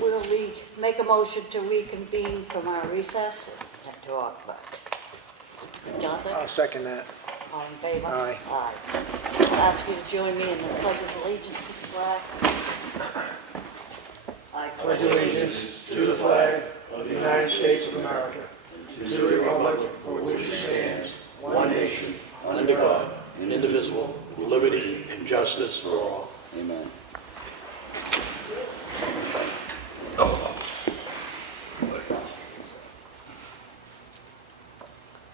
Will we make a motion to reconvene from our recess and talk about it? Jonathan? I'll second that. All in favor? Aye. Aye. I'll ask you to join me in the pledge of allegiance to the flag. I Pledge allegiance to the flag of the United States of America, to the republic for which it stands, one nation, under God, indivisible, with liberty and justice for all. Amen.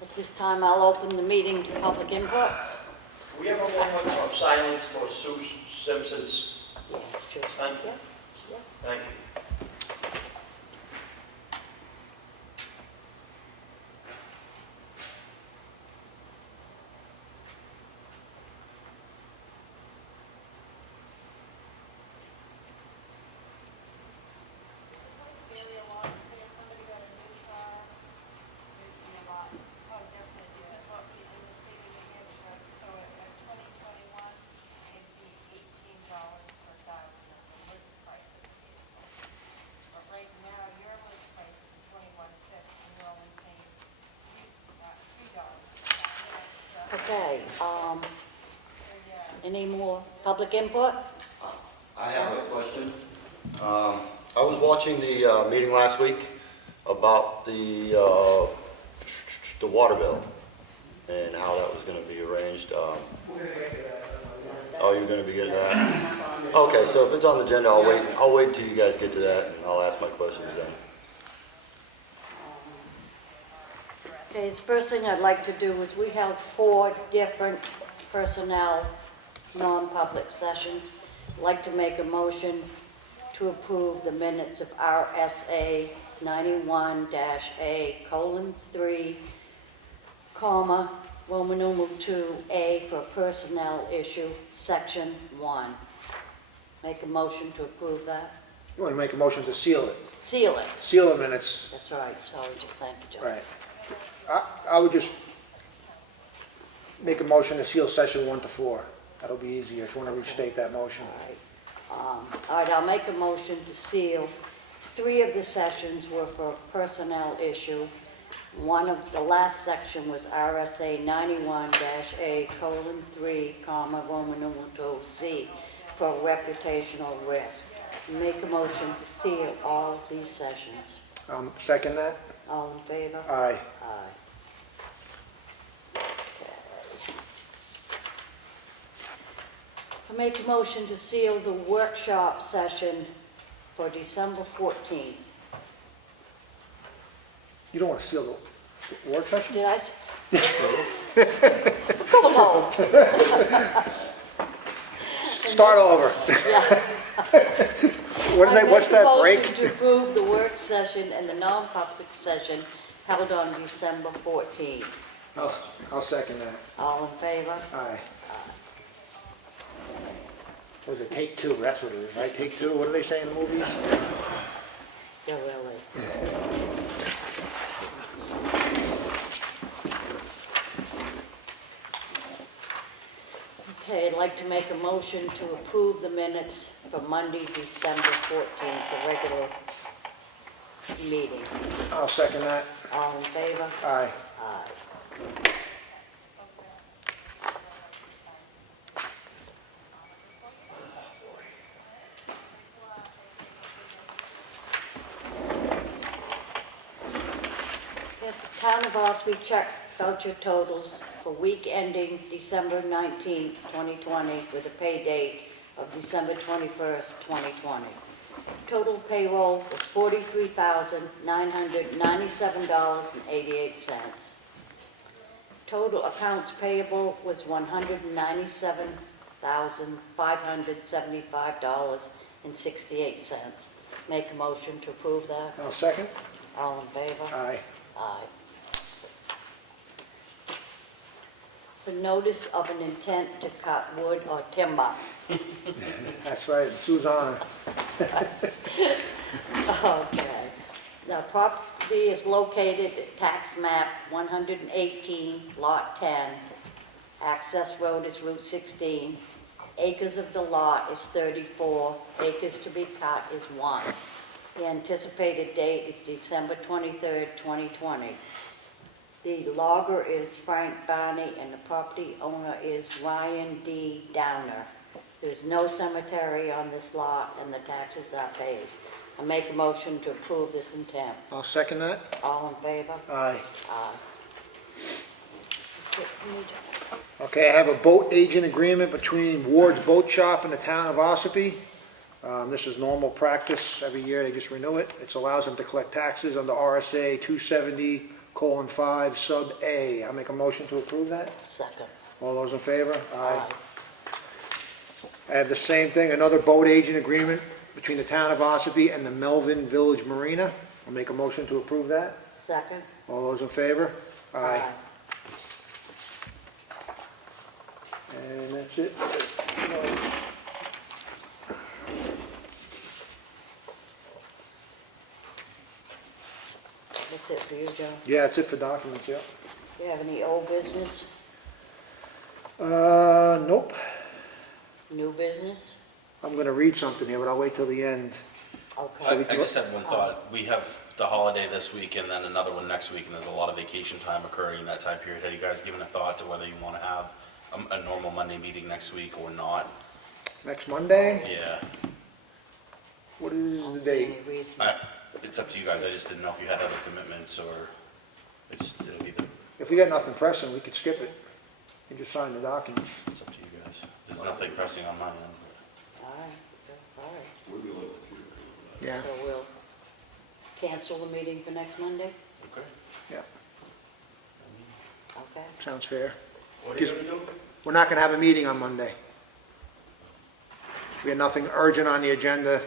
At this time, I'll open the meeting to public input. We have a moment of silence for Sue Simpson's. Yes, sure. Thank you. Yeah, yeah. Thank you. Okay, any more public input? I have a question. I was watching the meeting last week about the water bill and how that was going to be arranged. We're going to get to that. Oh, you're going to be getting that? Okay, so if it's on the agenda, I'll wait until you guys get to that, and I'll ask my questions then. Okay, the first thing I'd like to do is we held 4 different personnel non-public sessions. I'd like to make a motion to approve the minutes of RSA 91-A:3, comma, Roman numeral 2A for personnel issue, section 1. Make a motion to approve that. You want to make a motion to seal it? Seal it. Seal the minutes. That's right, sorry, thank you, John. Right. I would just make a motion to seal session 1 to 4. That'll be easier if you want to restate that motion. All right, I'll make a motion to seal. 3 of the sessions were for a personnel issue. One of the last section was RSA 91-A:3, comma, Roman numeral 2C for reputational risk. Make a motion to seal all these sessions. Second that? All in favor? Aye. Aye. Okay. I make a motion to seal the workshop session for December 14th. You don't want to seal the work session? Did I say? Come home. Start over. Yeah. What's that I break? make a motion to approve the work session and the non-public session held on December 14th. I'll second that. All in favor? Aye. Was it take 2? That's what it is, right? Take 2? What do they say in the movies? Yeah, really. Okay, I'd like to make a motion to approve the minutes for Monday, December 14th, the regular meeting. I'll second that. All in favor? Aye. Aye. At the Town of Ossipee check voucher totals for week ending December 19th, 2020, with a pay date of December 21st, 2020. Total payroll was $43,997.88. Total accounts payable was $197,575.68. Make a motion to approve that. I'll second. All in favor? Aye. Aye. The notice of an intent to cut wood or timber. That's right, Susanna. Okay. The property is located at tax map 118, lot 10. Access road is Route 16. Acres of the lot is 34. Acres to be cut is 1. The anticipated date is December 23rd, 2020. The logger is Frank Barney and the property owner is Ryan D. Downer. There's no cemetery on this lot and the taxes are paid. I make a motion to approve this intent. I'll second that. All in favor? Aye. Aye. That's it for me, John. Okay, I have a boat agent agreement between Ward's Boat Shop and the town of Ossipee. This is normal practice. Every year they just renew it. It allows them to collect taxes under RSA 270:5 sub A. I make a motion to approve that. Second. All those in favor? Aye. I have the same thing, another boat agent agreement between the town of Ossipee and the Melvin Village Marina. I'll make a motion to approve that. Second. All those in favor? Aye. And that's it. That's it for you, John. Yeah, that's it for documents, yeah. Do you have any old business, Nope. new business? I'm gonna read something here, but I'll wait till the end. Okay. I just had one thought. We have the holiday this week and then another one next week, and there's a lot of vacation time occurring in that time period. Have you guys given a thought to whether you want to have a normal Monday meeting next week or not? Next Monday? Yeah, What I don't is see the any date? reason. it's up to you guys. I just didn't know if you had other commitments or it'll be If we got nothing pressing, we could skip it and just sign the document. it's up to you guys. There's nothing pressing on my end. All right, all right. Yeah, So we'll cancel the meeting for next Monday? Okay. yeah, Okay. sounds fair. What are you gonna do? We're not gonna have a meeting on Monday. We have nothing urgent on the agenda,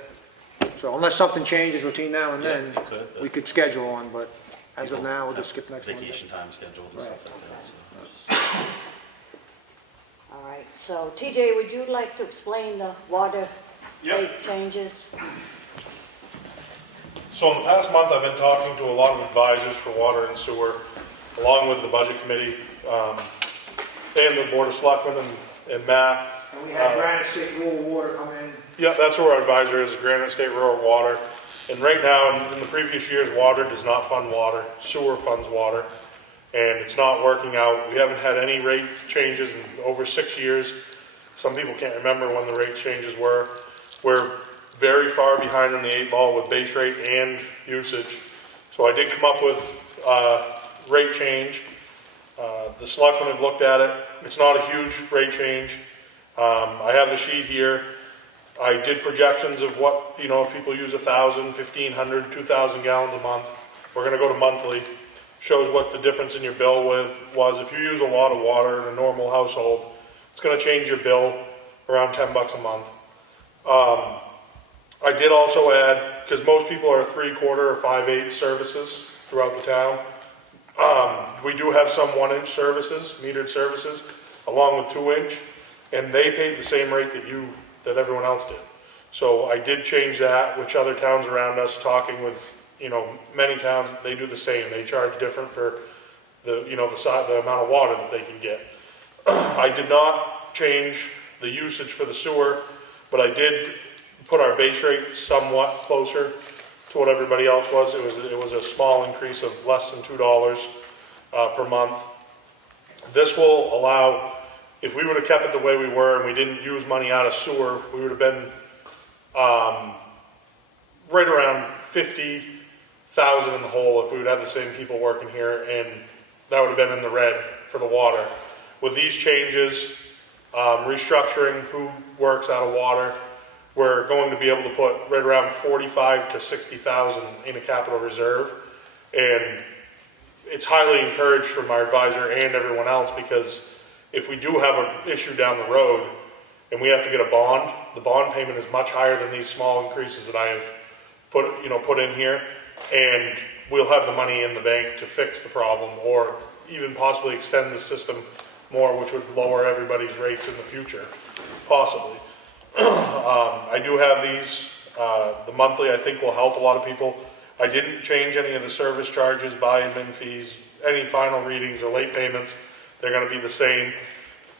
so unless something changes between now and Yeah, then, you could, but we could schedule one, but as of people now, we'll have just skip next Monday. Vacation time scheduled and Right. stuff like that, so. All right, so TJ, would you like to explain the water Yep. rate changes? So in the past month, I've been talking to a lot of advisors for water and sewer, along with the budget committee, and the board of selectmen and Matt. And we had Granite State Rural Water come in. Yeah, that's who our advisor is, Granite State Rural Water. And right now, in the previous years, water does not fund water, sewer funds water, and it's not working out. We haven't had any rate changes in over 6 years. Some people can't remember when the rate changes were. We're very far behind on the 8 ball with base rate and usage. So I did come up with rate change. The selectmen have looked at it. It's not a huge rate change. I have the sheet here. I did projections of what, if people use 1,000, 1,500, 2,000 gallons a month. We're gonna go to monthly. Shows what the difference in your bill was. If you use a lot of water in a normal household, it's gonna change your bill around $10 a month. I did also add, because most people are 3/4 or 5/8 services throughout the town. We do have some 1-inch services, metered services, along with 2-inch, and they paid the same rate that everyone else did. So I did change that, which other towns around us, talking with, many towns, they do the same. They charge different for the amount of water that they can get. I did not change the usage for the sewer, but I did put our base rate somewhat closer to what everybody else was. It was a small increase of less than $2 per month. This will allow, if we would have kept it the way we were and we didn't use money out of sewer, we would have been right around 50,000 in the hole if we would have the same people working here, and that would have been in the red for the water. With these changes, restructuring who works out of water, we're going to be able to put right around 45 to 60,000 in a capital reserve, and it's highly encouraged from our advisor and everyone else, because if we do have an issue down the road and we have to get a bond, the bond payment is much higher than these small increases that I have put in here, and we'll have the money in the bank to fix the problem, or even possibly extend the system more, which would lower everybody's rates in the future, possibly. I do have these. The monthly, I think, will help a lot of people. I didn't change any of the service charges, buy and min fees, any final readings or late payments. They're going to be the same.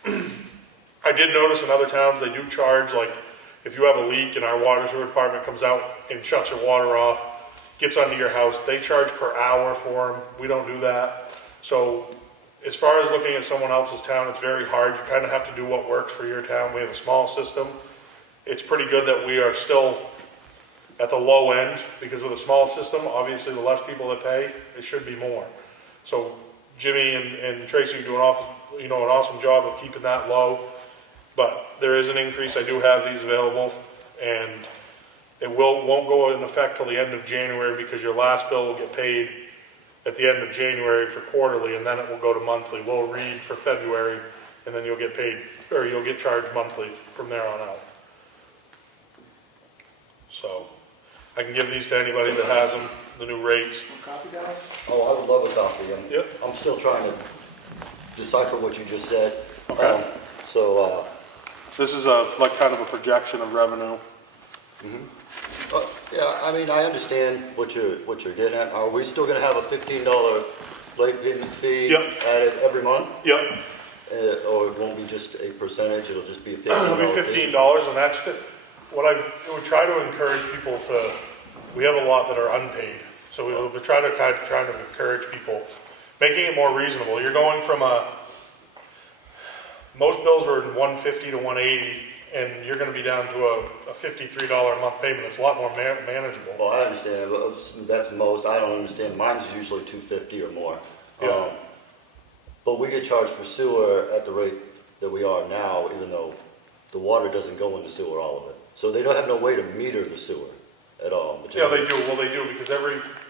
I did notice in other towns they do charge like if you have a leak and our water sewer department comes out and shuts your water off, gets under your house, they charge per hour for them. We don't do that. So as far as looking at someone else's town, it's very hard. You kind of have to do what works for your town. We have a small system. It's pretty good that we are still at the low end, because with a small system, obviously the less people that pay, it should be more. So Jimmy and Tracy do an awesome job of keeping that low, but there is an increase. I do have these available, and it won't go in effect till the end of January, because your last bill will get paid at the end of January for quarterly, and then it will go to monthly. We'll read for February, and then you'll get paid, or you'll get charged monthly from there on out. So I can give these to anybody that has them, the new rates. Copy that? Oh, I would love a copy. Yep. I'm still trying to decipher what you just said. Okay. This is like kind of a projection of revenue. Yeah, I mean, I understand what you're getting at. Are we still gonna have a $15 late payment fee Yep. added every month? Yep, Or it won't be just a percentage, it'll just be a it'll $15 be fee? $15, and that's what I would try to encourage people to. We have a lot that are unpaid, so we'll try to encourage people, making it more reasonable. You're going from most bills are $150 to $180, and you're going to be down to a $53 a month payment. It's a lot more manageable. Well, I understand, but that's most. I don't understand. Mine's usually $250 or more. Yeah. But we get charged for sewer at the rate that we are now, even though the water doesn't go in the sewer, all of it. So they don't have no way to meter the sewer at all. Yeah, they do. Well, they do, because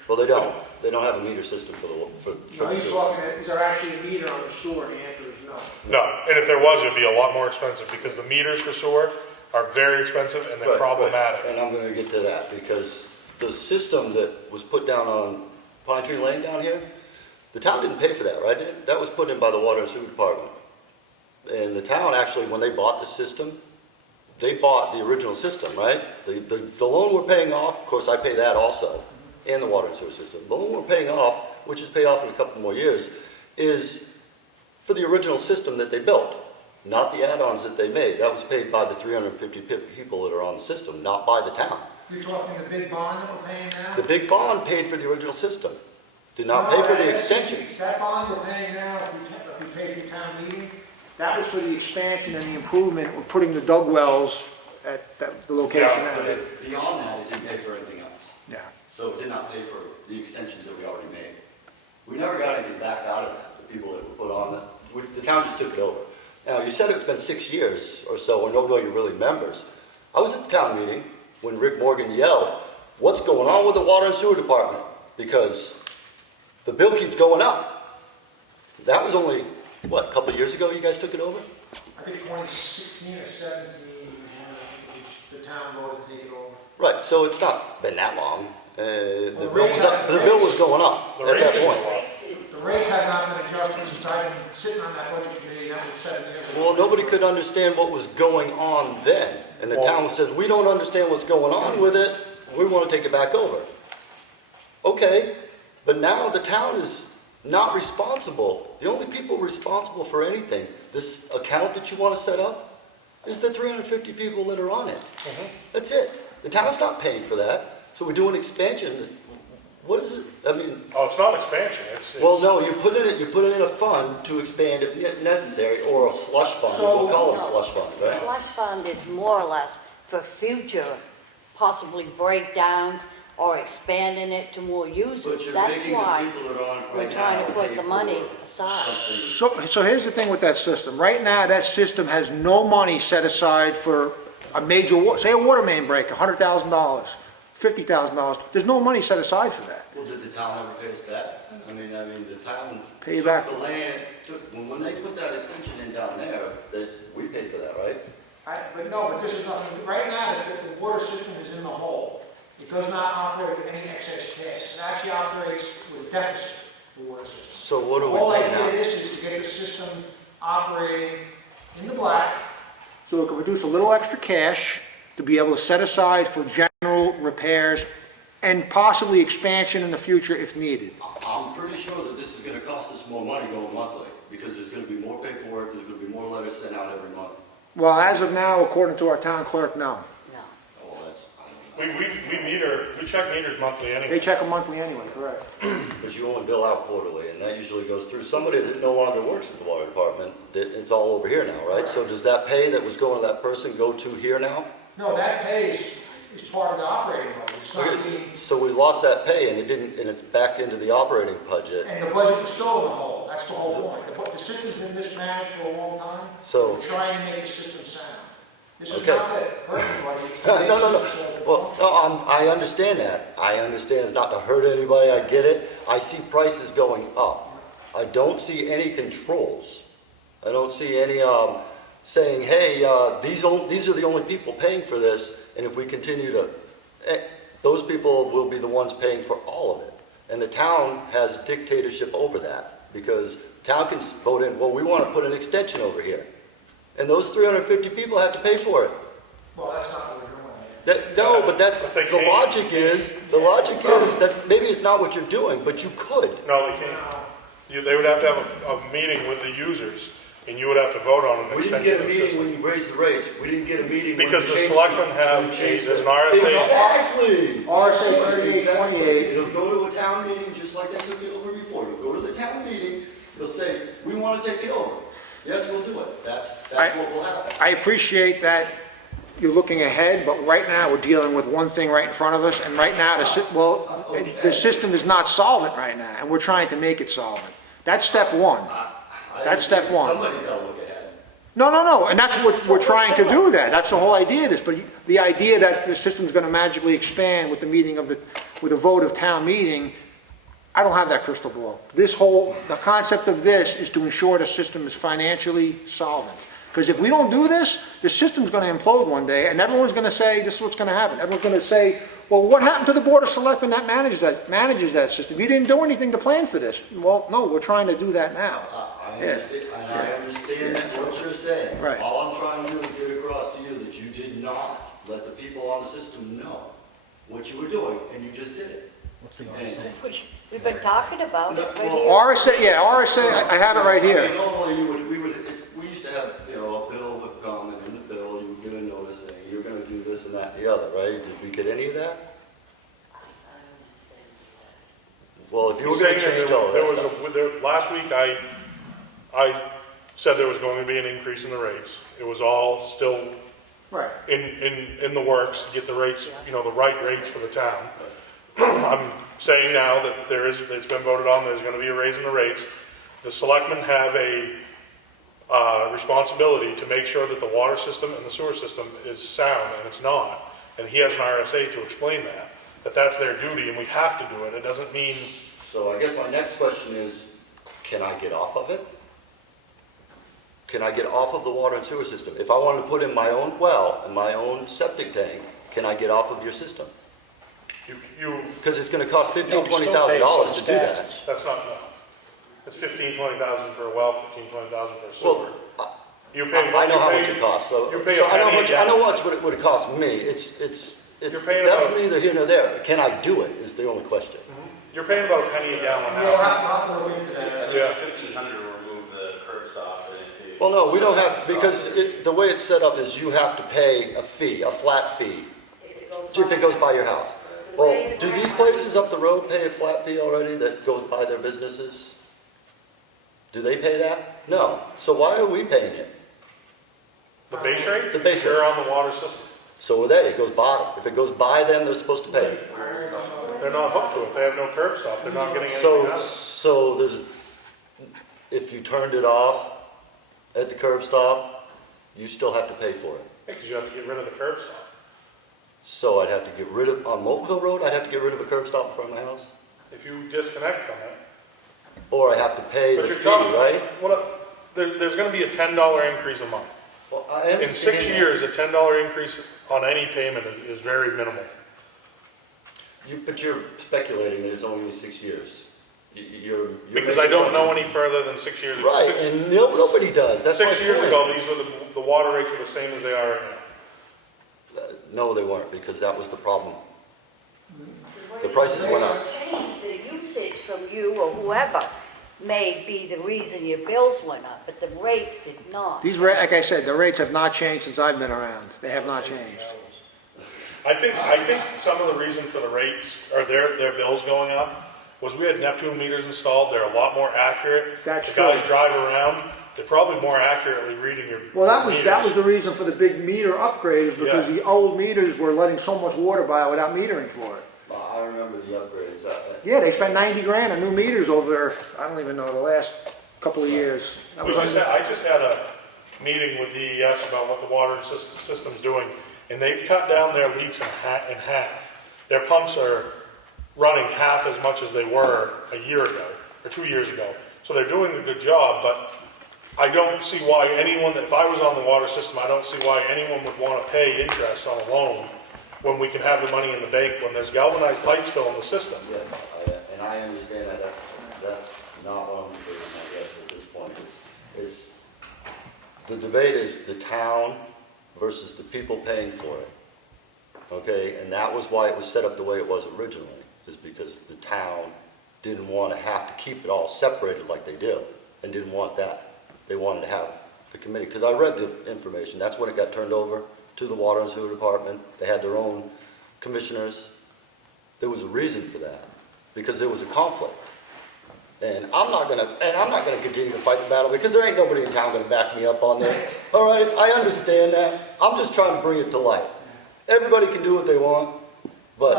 Well, they don't. They don't have a meter system for No, the he's sewer. talking, is there actually a meter on the sewer? The answer is no. No, and if there was, it'd be a lot more expensive, because the meters for sewer are very expensive and they're Right, problematic. right. And I'm gonna get to that, because the system that was put down on Pine Tree Lane down here, the town didn't pay for that, right? That was put in by the Water and Sewer Department. And the town actually, when they bought the system, they bought the original system, right? The loan we're paying off, of course I pay that also, and the water and sewer system. The loan we're paying off, which is paid off in a couple more years, is for the original system that they built, not the add-ons that they made. That was paid by the 350 people that are on the system, not by the town. You're talking the big bond that we're paying now? The big bond paid for the original system, did not pay for the extensions. That bond we're paying now, if we pay for the town meeting, that was for the expansion and the improvement. We're putting the dug wells at the location Yeah, now. Beyond that, it didn't pay for anything else. Yeah. So it did not pay for the extensions that we already made. We never got anything back out of that, the people that were put on that. The town just took it over. Now, you said it's been 6 years or so, and nobody really remembers. I was at the town meeting when Rick Morgan yelled, "What's going on with the water and sewer department?" Because the bill keeps going up. That was only, what, a couple of years ago you guys took it over? I think 2016 or 17, the town voted to take it over. Right, so it's not been that long. The the bill was going up The at rates that is point. a lot. The rates have not been adjusted since I've been sitting on that budget committee, that was 7 years ago. Well, nobody could understand what was going on then. And the town said, "We don't understand what's going on with it, we want to take it back over." Okay, but now the town is not responsible. The only people responsible for anything, this account that you want to set up, is the 350 people that are on it. That's it. The town's not paying for that. So we're doing expansion. What is it? I mean, Oh, it's not expansion, it's. well, no, you put it in a fund to expand if necessary, or a slush fund. We'll call it a slush fund, The right? slush fund is more or less for future, possibly breakdowns or expanding it to more users. That's why we're trying to put the money aside. So here's the thing with that system. Right now, that system has no money set aside for a major, say a water main break, $100,000, $50,000. There's no money set aside for that. Well, did the town ever pay us back? I mean, the town Pay you took back. the land, when they put that extension in down there, that we paid for that, right? But this is nothing, right now, the water system is in the hole. It does not operate with any excess cash. It actually operates with a deficit, the water system. So what The do we whole pay idea now? of this is to get the system operating in the black, so it can produce a little extra cash to be able to set aside for general repairs and possibly expansion in the future if needed. I'm pretty sure that this is gonna cost us more money going monthly, because there's gonna be more paperwork, there's gonna be more letters sent out every month. Well, as of now, according to our town clerk, no. We check meters monthly They anyway. check them monthly anyway, correct? But you only bill out quarterly, and that usually goes through somebody that no longer works at the water department, that it's all over here now, right? So does that pay that was going to that person go to here now? No, that pay is part of the operating budget. It's not Okay, being, so we lost that pay, and it didn't, and it's back into the operating budget. and the budget was still in the hole. That's the whole point. The system's been mismanaged for a long time. So- We're trying to make the system sound. This is Okay. not to hurt anybody. It's to make No, no, no. the system Well, no, I understand that. I understand it's not to hurt anybody, I get it. I see prices going up. I don't see any controls. I don't see any, saying, hey, these are the only people paying for this, and if we continue to, those people will be the ones paying for all of it. And the town has dictatorship over that, because town can vote in, well, we want to put an extension over here. And those 350 people have to pay for it. Well, that's not what we're doing here. No, but that's, But they the can't. logic is, that's, maybe it's not what you're doing, but you could. No, they can't. They would have to have a meeting with the users, and you would have to vote on an We didn't extension get of a the meeting system. when you raised the rates. We didn't get a meeting when you Because the changed selectmen it. have When you changed there's it. an RSA. Exactly. RSA 3828. It'll go to a town meeting just like I took it over before. It'll go to the town meeting, they'll say, we want to take it over. Yes, we'll do it. That's what will happen. I appreciate that you're looking ahead, but right now, we're dealing with one thing right in front of us, and right now, the system is not solvent right now, and we're trying to make it solvent. That's step one. That's step one. Somebody's got to look ahead. No, and that's what we're trying to do that. That's the whole idea of this, but the idea that the system's gonna magically expand with the meeting of with a vote of town meeting, I don't have that crystal ball. The concept of this is to ensure the system is financially solvent. Because if we don't do this, the system's gonna implode one day, and everyone's gonna say, this is what's gonna happen. Everyone's gonna say, well, what happened to the Board of Selectmen that manages that system? You didn't do anything to plan for this. Well, no, we're trying to do that now. I understand that what you're saying. Right. All I'm trying to do is get across to you that you did not let the people on the system know what you were doing, and you just did it. What's the RSA? We've been talking about it right Well, here. RSA, I have it right I here. mean, normally if we used to have, a bill would come, and in the bill, you would get a notice saying, you're gonna do this and that and the other, right? Did we get any of that? Well, if you were gonna change all There that was stuff. last week, I said there was going to be an increase in the rates. It was all still Right. in the works to get the rates, the right rates for the town. I'm saying now that it's been voted on, there's gonna be a raise in the rates. The selectmen have a responsibility to make sure that the water system and the sewer system is sound, and it's not. And he has an RSA to explain that that's their duty, and we have to do it. It doesn't mean, So I guess my next question is, can I get off of it? Can I get off of the water and sewer system? If I wanted to put in my own well and my own septic tank, can I get off of your system? you, Because it's gonna cost No, $15,000, we still pay $20,000 to some do that. taxes. that's not enough. It's 15,000-20,000 for a well, 15,000-20,000 for a sewer. Well, You pay. I know how you much pay- it costs, so you pay so a I know penny a what gallon. it would cost me. You're paying That's about- neither here nor there. Can I do it, is the only question. You're paying about a penny a gallon We'll now. have to look into that. I think Yeah. it's 1,500 to remove the curb stop, and if you. Well, no, we don't have, because the way it's set up is you have to pay a fee, a flat fee, if it goes by your house. Well, do these places up the road pay a flat fee already that goes by their businesses? Do they pay that? No. So why are we paying it? The base rate? The base rate. You're on the water system. So are they, it goes by. If it goes by them, they're supposed to pay. They're not hooked to it. They have no curb stop. They're not getting anything So, out of it. so there's, if you turned it off at the curb stop, you still have to pay for it. Because you have to get rid of the curb stop. So I'd have to get rid of, on Mobile Road, I'd have to get rid of a curb stop in front of my house? If you disconnect from it. Or I have to pay But the you're fee, talking, right? there's gonna be a $10 increase a month. Well, I In 6 understand that. years, a $10 increase on any payment is very minimal. But you're speculating that it's only 6 years. You're Because making I don't know assumptions. any further than 6 years ago. Right, and nobody does, that's my 6 years point. ago, these were the water rates were the same as they are right now. No, they weren't, because that was the problem. The prices went up. Change the usage from you or whoever may be the reason your bills went up, but the rates did not. Like I said, the rates have not changed since I've been around. They have not changed. I think some of the reason for the rates, or their bills going up, was we had Neptune meters installed, they're a lot more accurate. That's The guys true. drive around, they're probably more accurately reading your Well, that was meters. the reason for the big meter upgrades, because Yeah. the old meters were letting so much water by without metering for it. I remember the upgrades, Yeah, they spent 90 grand on new meters over there, I don't even know, the last couple of years. That was I just had a meeting with DES about what the water system's doing, and they've cut down their leaks in half. Their pumps are running half as much as they were a year ago, or 2 years ago. So they're doing a good job, but I don't see why anyone, if I was on the water system, I don't see why anyone would want to pay interest on a loan when we can have the money in the bank, when there's galvanized pipe still in the system. Yeah, and I understand that, that's not what I'm debating, I guess, at this point. It's, the debate is the town versus the people paying for it. Okay, and that was why it was set up the way it was originally, is because the town didn't want to have to keep it all separated like they do, and didn't want that. They wanted to have the committee, because I read the information, that's when it got turned over to the Water and Sewer Department. They had their own commissioners. There was a reason for that, because there was a conflict. And I'm not gonna continue to fight the battle, because there ain't nobody in town gonna back me up on this. All right, I understand that. I'm just trying to bring it to light. Everybody can do what they want, but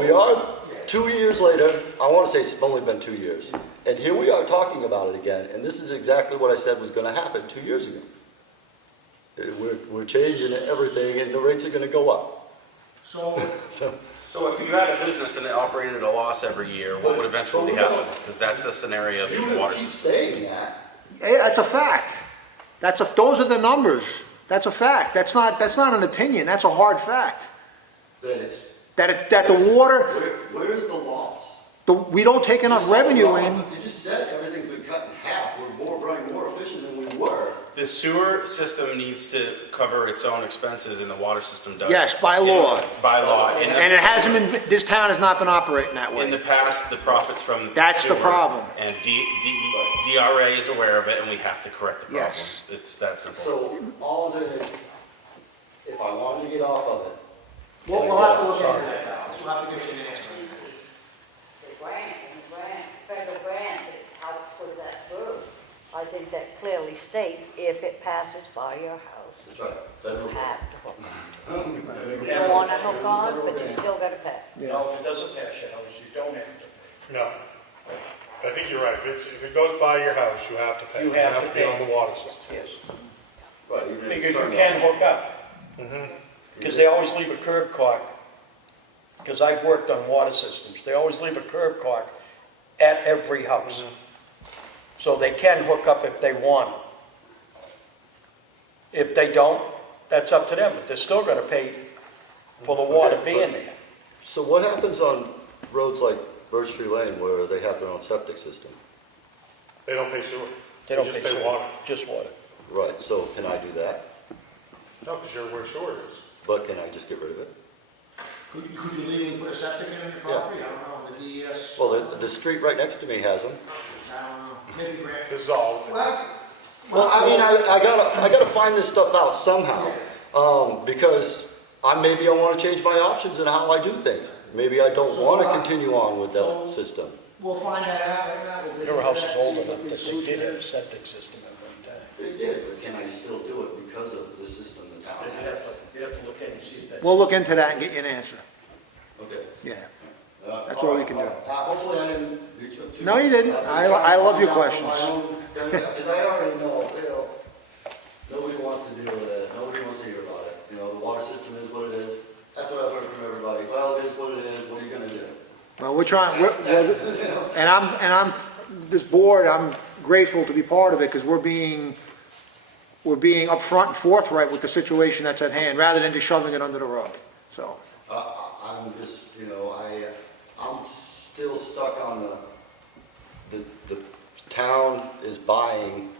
we are 2 years later. I want to say it's only been 2 years, and here we are talking about it again. And this is exactly what I said was going to happen 2 years ago. We're changing everything, and the rates are going to go up. So, So if you had a business and it operated at a loss every year, what would eventually happen? Because that's the scenario that the water keep system. saying that. that's a fact. Those are the numbers. That's a fact. That's not an opinion. That's a hard fact. Then it's That the water, where is the loss? we don't take enough revenue in. You just said everything's been cut in half. We're running more efficient than we were. The sewer system needs to cover its own expenses, and the water system does. Yes, by law. By law. And it hasn't been, this town has not been operating that In the way. past, the profits from That's the sewer, problem. And DRA is aware of it, and we have to correct the problem. Yes. It's that simple. So all I'm saying is, if I wanted to get off of it. We'll have to look into that, Alex. We'll have to get you an answer. The federal grant to help put that through. I think that clearly states if it passes by your house, That's right. you Federal. have to hook on. You don't want to hook on, but you still got to pay. No, if it doesn't pass your house, you don't have to pay. No. I think you're right. If it goes by your house, you have to pay. You have to be pay. on the water system. Yes, Right, even if it's because you turned can on. hook up. Because they always leave a curb cork, because I've worked on water systems, they always leave a curb cork at every house. So they can hook up if they want. If they don't, that's up to them, but they're still gonna pay for the water being there. So what happens on roads like Birch Tree Lane where they have their own septic system? They don't pay sewer. They don't just pay sewer, water. just water. Right, so can I do that? No, because you're where sewer is. But can I just get rid of it? Could you legally put a septic in your property? I don't know, the DES, Well, the street right next to me has them. I don't know, maybe grant. This is all. Well, I mean, I gotta find this stuff out somehow, because maybe I wanna change my options in how I do things. Maybe I don't wanna continue on with that system. We'll find that out right now. We'll get Your house is into old that, enough see what that the they solution did have a is. septic system at one time. They did, but can I still do it because of the system the town has? You have to look in and see if that's. We'll look into that and get you an answer. Okay. Yeah. That's what we can do. Hopefully I didn't beat you up too No, you much. didn't. I'm just I trying to love your find out questions. my own- Because I already know, nobody wants to deal with it, nobody wants to hear about it. The water system is what it is. That's what I've heard from everybody. Well, it is what it is, what are you gonna do? Well, we're trying, and this board, I'm grateful to be part of it, because we're being upfront and forthright with the situation that's at hand, rather than just shoving it under the rug, so. I'm just, I'm still stuck on the town is buying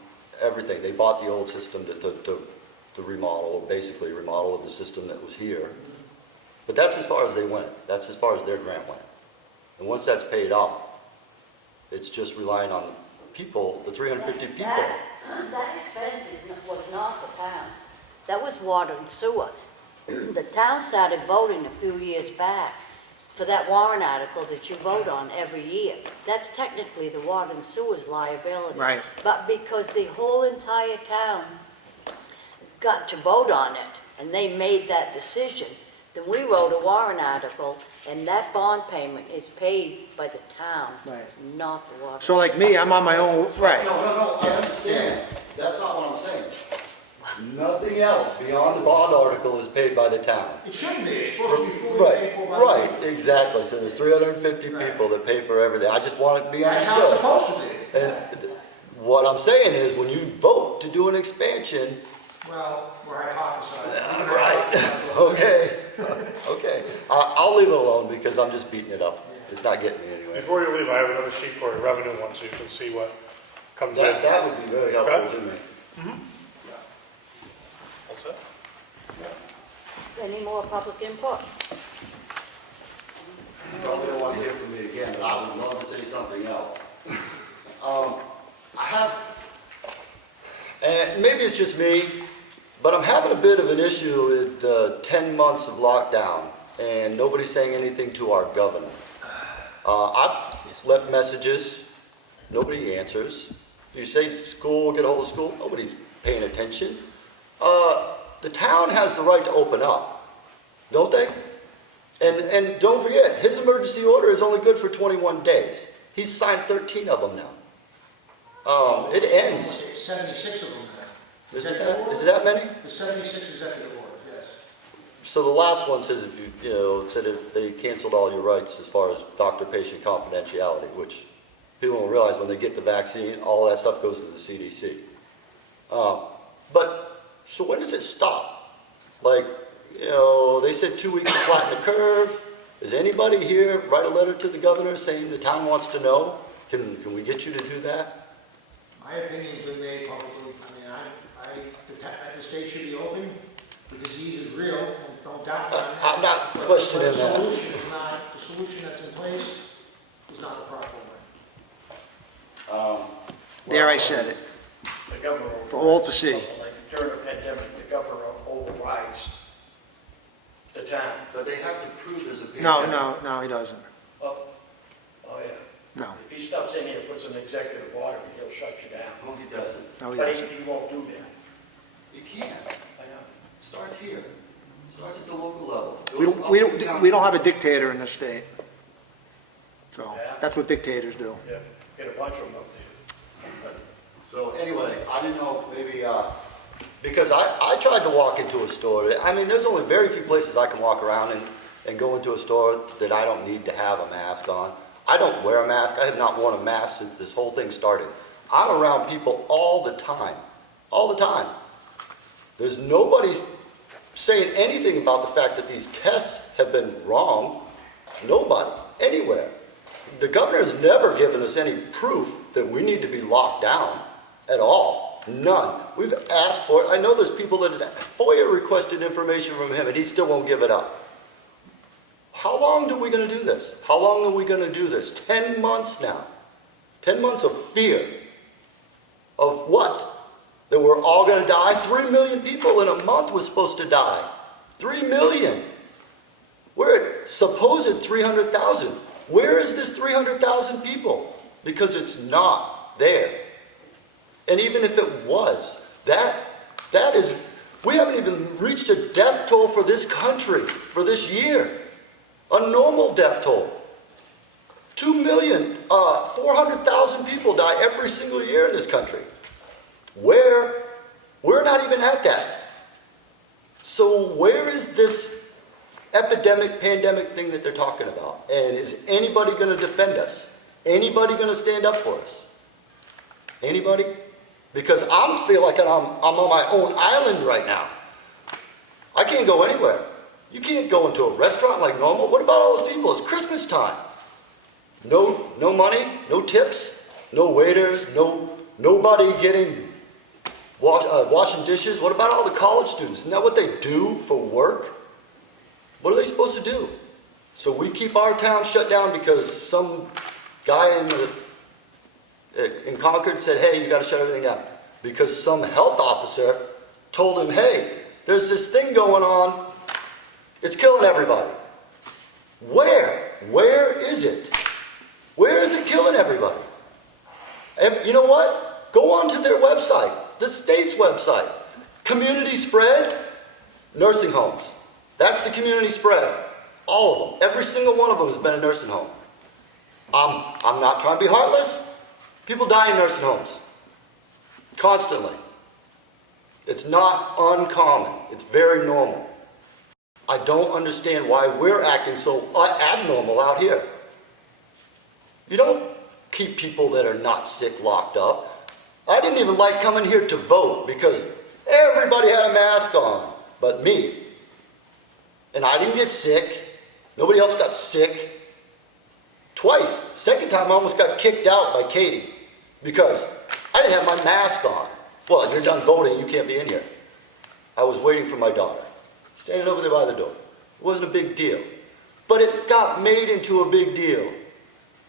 everything. They bought the old system to remodel, or basically remodel of the system that was here. But that's as far as they went. That's as far as their grant went. And once that's paid off, it's just relying on people, the 350 people. That expense was not the towns. That was water and sewer. the town started voting a few years back for that warrant article that you vote on every year. That's technically the water and sewer's liability. Right. But because the whole entire town got to vote on it, and they made that decision, then we wrote a warrant article, and that bond payment is paid by the town, Right. not the water. So like me, I'm on my own, right. No, I understand. That's not what I'm saying. Nothing else beyond the bond article is paid by the town. It shouldn't be, it's supposed to be fully Right, paid for by. right, exactly. So there's 350 people that pay for everything. I just want it to be That's how it's understood. supposed to be. And what I'm saying is, when you vote to do an expansion, Well, we're hypothesizing. right, okay, okay. I'll leave it alone because I'm just beating it up. It's not getting me anywhere. Before you leave, I have another sheet for your revenue one, so you can see what comes in. That would be very helpful Okay. to me. That's it. Any more public input? You probably don't want to hear from me again, but I would love to say something else. I have, and maybe it's just me, but I'm having a bit of an issue with the 10 months of lockdown, and nobody's saying anything to our governor. I've left messages, nobody answers. You say school, get a hold of school, nobody's paying attention. The town has the right to open up, don't they? And don't forget, his emergency order is only good for 21 days. He's signed 13 of them now. It ends. 76 of them now. Is it that many? The 76 executive orders, yes. So the last one says if said if they canceled all your rights as far as doctor-patient confidentiality, which people don't realize when they get the vaccine, all that stuff goes to the CDC. But, so when does it stop? Like, they said 2 weeks to flatten the curve. Does anybody here write a letter to the governor saying the town wants to know? Can we get you to do that? My opinion's been made publicly. I mean, the state should be open. The disease is real, and don't doubt that. I'm not questioning But the that. solution is not, the solution that's in place is not the proper one. There I said it. The governor. For all to see. Something like during a pandemic, the governor overrides the town. But they have to prove there's a No, he doesn't. Oh, yeah. No, If he steps in here and puts an executive order, he'll shut you down. No, he doesn't. no, he But doesn't. he won't do that. You can't. I know. It starts here. It starts at the local level. We don't have a dictator in this state. So, Yeah. that's what dictators do. Yeah, get a bunch of them up there. So anyway, I didn't know if maybe, because I tried to walk into a store. I mean, there's only very few places I can walk around and go into a store that I don't need to have a mask on. I don't wear a mask. I have not worn a mask since this whole thing started. I'm around people all the time. All the time. There's nobody saying anything about the fact that these tests have been wrong. Nobody, anywhere. The governor has never given us any proof that we need to be locked down at all. None. We've asked for it. I know there's people that has FOIA requested information from him and he still won't give it up. How long are we going to do this? How long are we going to do this? 10 months now. 10 months of fear. Of what? That we're all going to die? 3 million people in a month was supposed to die. 3 million. We're at supposed 300,000. Where is this 300,000 people? Because it's not there. And even if it was, that is, we haven't even reached a death toll for this country, for this year. A normal death toll. 400,000 people die every single year in this country. We're not even at that. So where is this epidemic, pandemic thing that they're talking about? And is anybody going to defend us? Anybody going to stand up for us? Anybody? Because I feel like I'm on my own island right now. I can't go anywhere. You can't go into a restaurant like normal. What about all those people? It's Christmas time. No money, no tips, no waiters, nobody getting washing dishes. What about all the college students? Isn't that what they do for work? What are they supposed to do? So we keep our town shut down because some guy in Concord said, hey, you got to shut everything down. Because some health officer told him, hey, there's this thing going on It's killing everybody. Where? Where is it? Where is it killing everybody? And you know what? Go onto their website, the state's website. Community spread, nursing homes. That's the community spread. All of them. Every single one of them has been a nursing home. I'm not trying to be heartless. People die in nursing homes. Constantly. It's not uncommon. It's very normal. I don't understand why we're acting so abnormal out here. You don't keep people that are not sick locked up. I didn't even like coming here to vote because everybody had a mask on, but me. And I didn't get sick. Nobody else got sick. Twice. Second time I almost got kicked out by Katie because I didn't have my mask on. Well, you're done voting, you can't be in here. I was waiting for my daughter, standing over there by the door. It wasn't a big deal. But it got made into a big deal.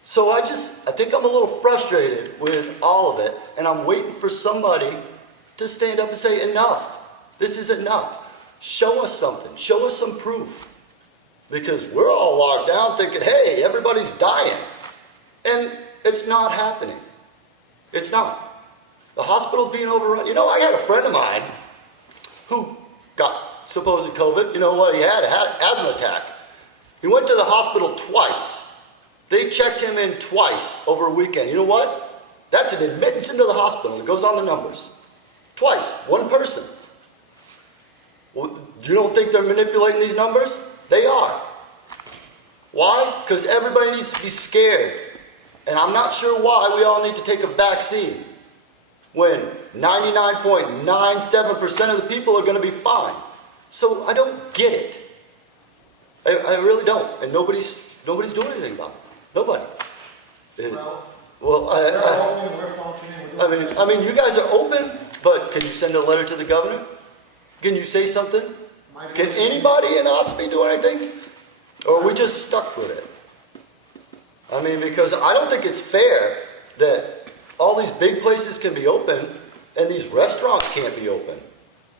So I think I'm a little frustrated with all of it, and I'm waiting for somebody to stand up and say, enough. This is enough. Show us something. Show us some proof. Because we're all locked down thinking, hey, everybody's dying. And it's not happening. It's not. The hospital's being overrun. You know, I had a friend of mine who got supposed COVID. You know what he had? He had an asthma attack. He went to the hospital twice. They checked him in twice over a weekend. You know what? That's an admittance into the hospital. It goes on the numbers. Twice. One person. Well, you don't think they're manipulating these numbers? They are. Why? Because everybody needs to be scared. And I'm not sure why we all need to take a vaccine when 99.97% of the people are going to be fine. So I don't get it. I really don't. And nobody's doing anything about it. Nobody. We're open, we're functioning. I mean, you guys are open, but can you send a letter to the governor? Can you say something? Can anybody in Ossipee do anything? Or are we just stuck with it? I mean, because I don't think it's fair that all these big places can be open and these restaurants can't be open.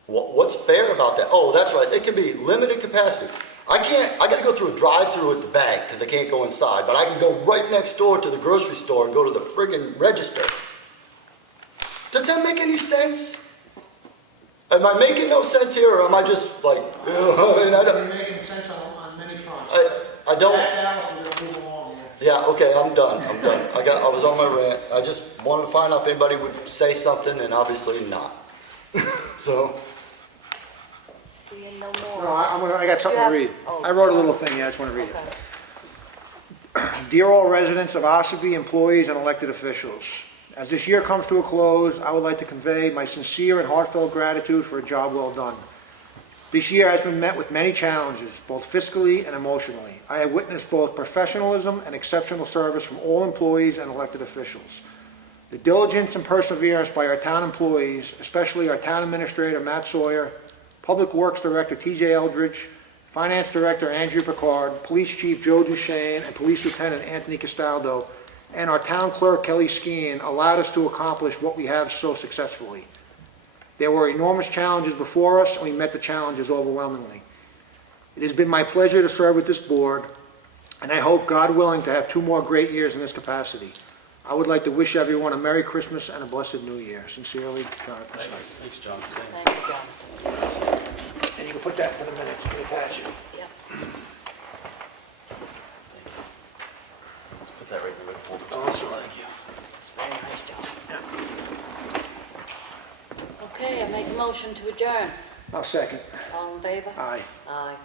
What's fair about that? Oh, that's right. It can be limited capacity. I got to go through a drive-through at the bank because I can't go inside, but I can go right next door to the grocery store and go to the friggin' register. Does that make any sense? Am I making no sense here, or am I just like, You're making sense on many fronts. I don't. Back out, we're gonna move along here. Yeah, okay, I'm done. I was on my rant. I just wanted to find out if anybody would say something, and obviously not. So. No No, more. I got something to read. I wrote a little thing, yeah, I just want to read it. Okay. Dear all residents of Ossipee, employees and elected officials, as this year comes to a close, I would like to convey my sincere and heartfelt gratitude for a job well done. This year has been met with many challenges, both fiscally and emotionally. I have witnessed both professionalism and exceptional service from all employees and elected officials. The diligence and perseverance by our town employees, especially our town administrator, Matt Sawyer, Public Works Director, TJ Eldridge, Finance Director, Andrew Picard, Police Chief Joe Duchesne, and Police Lieutenant Anthony Castaldo, and our town clerk, Kelly Skeen, allowed us to accomplish what we have so successfully. There were enormous challenges before us, and we met the challenges overwhelmingly. It has been my pleasure to serve with this board, and I hope, God willing, to have 2 more great years in this capacity. I would like to wish everyone a Merry Christmas and a blessed New Year. Sincerely, Jonathan Sykes. Thanks, John. Thank you, Jonathan. And you can put that in the minutes, you can attach it. Yep. Let's put that right in the right folder. Awesome, thank you. It's very nice, John. Okay, I make a motion to adjourn. I'll second. All in favor? Aye. Aye.